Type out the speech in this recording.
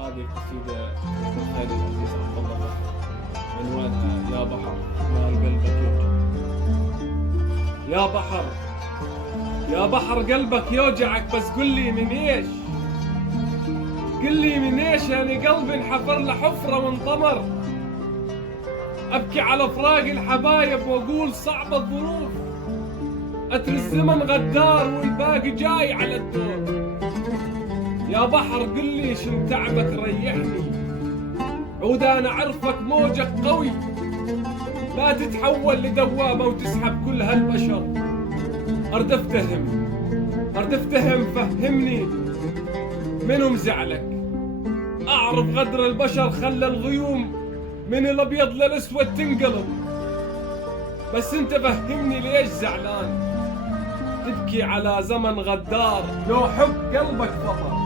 هذه القصيدة للخالد العزيز عبد الله بحر، عنوانها يا بحر ما قلبك يوجع. يا بحر، يا بحر قلبك يوجعك، بس قل لي من ايش؟ قل لي من ايش؟ يعني قلبي انحفر له حفرة وانطمر، ابكي على فراق الحبايب واقول صعبة الظروف، اتري الزمن غدار والباقي جاي على الدور. يا بحر قل لي شن تعبك ريحني، عود انا اعرفك موجك قوي، لا تتحول لدوامة وتسحب كل هالبشر. ارد افتهم فهمني منهم زعلك، اعرف غدر البشر خلى الغيوم من الابيض للاسود تنقلب، بس انت فهمني ليش زعلان تبكي على زمن غدار لو حب قلبك فضل.